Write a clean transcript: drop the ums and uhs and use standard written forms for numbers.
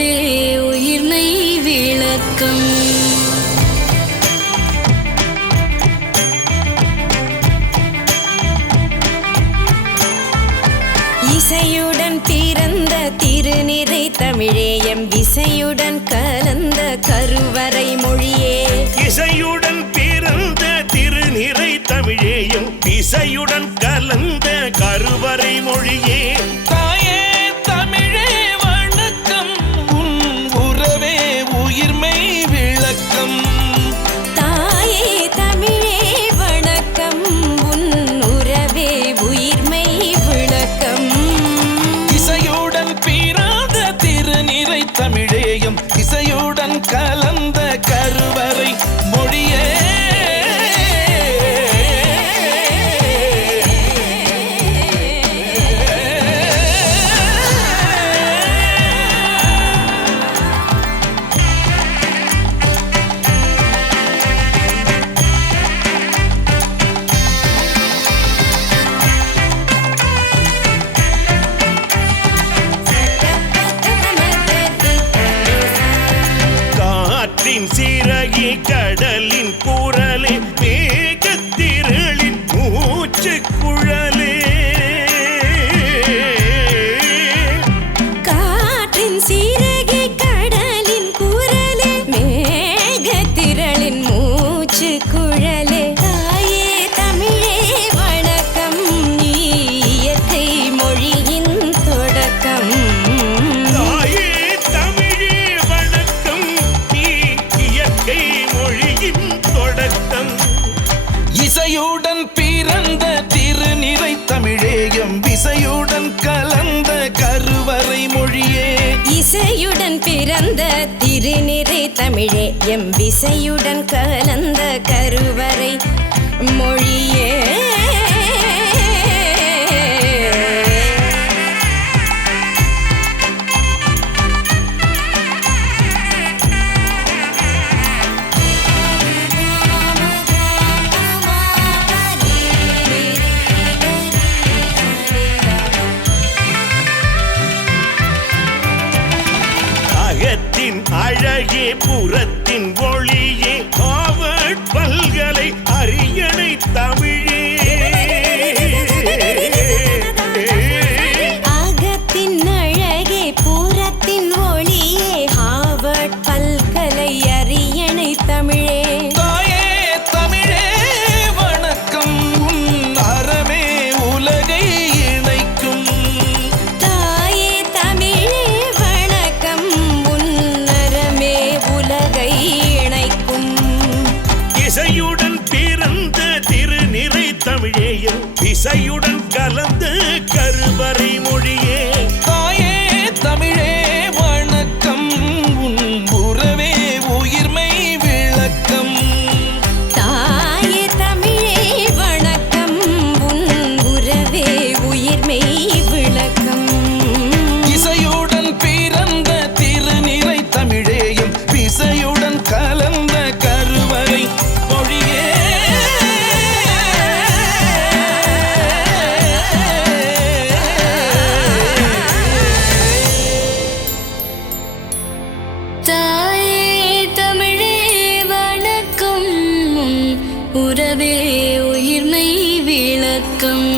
உறவே உயிர்மை விளக்கம். இசையுடன் பிறந்த திருநிறை தமிழே எம் விசையுடன் கலந்த கருவறை மொழியே. இசையுடன் பிறந்த திருநிறை தமிழே எம் விசையுடன் கலந்த கருவறை மொழியே. தாயே தமிழே வணக்கம் உன் உறவே உயிர்மை விளக்கம். தாயே தமிழே வணக்கம் உன் உறவே உயிர்மை விளக்கம். இசையுடன் பிறந்த திருநிறை தமிழேயும் இசையுடன் கலந்த கருவறை மொழியே. சிறகி கடலின் குரலே மேகத்திரளின் மூச்சு குழலே. காற்றின் சிறகி கடலின் குரலே மேகத்திரளின் மூச்சு குழலே. தாயே தமிழே வணக்கம் நீ இயற்கை மொழியின் தொடக்கம். இசையுடன் பிறந்த திருநிறை தமிழேயும் விசையுடன் கலந்த கருவறை மொழியே. இசையுடன் பிறந்த திருநிறை தமிழே எம் விசையுடன் கலந்த கருவறை மொழியே. அழகே புறத்தின் ஒளியே ஹார்வர்ட் பல்கலை அரியணை தமிழே. அகத்தின் அழகே புறத்தின் ஒளியே ஹார்வர்ட் பல்கலை அரியணை தமிழே. தாயே தமிழே வணக்கம் உன் அறமே உலகை இணைக்கும். தாயே தமிழே வணக்கம் உன் அறமே உலகை இணைக்கும். இசையுடன் பிறந்த திருநிறை தமிழேயும் இசையுடன் கலந்த கருவறை மொழியே. தாயே தமிழே வணக்கம் உன் உறவே உயிர்மை விளக்கம். தாயே தமிழே வணக்கம் உன் உறவே உயிர்மை விளக்கம். இசையுடன் பிறந்த திருநிறை தமிழேயும் விசையுடன் கலந்த கருவறை மொழியே. தாயே தமிழே வணக்கம் உறவே உயிர்மை விளக்கம்.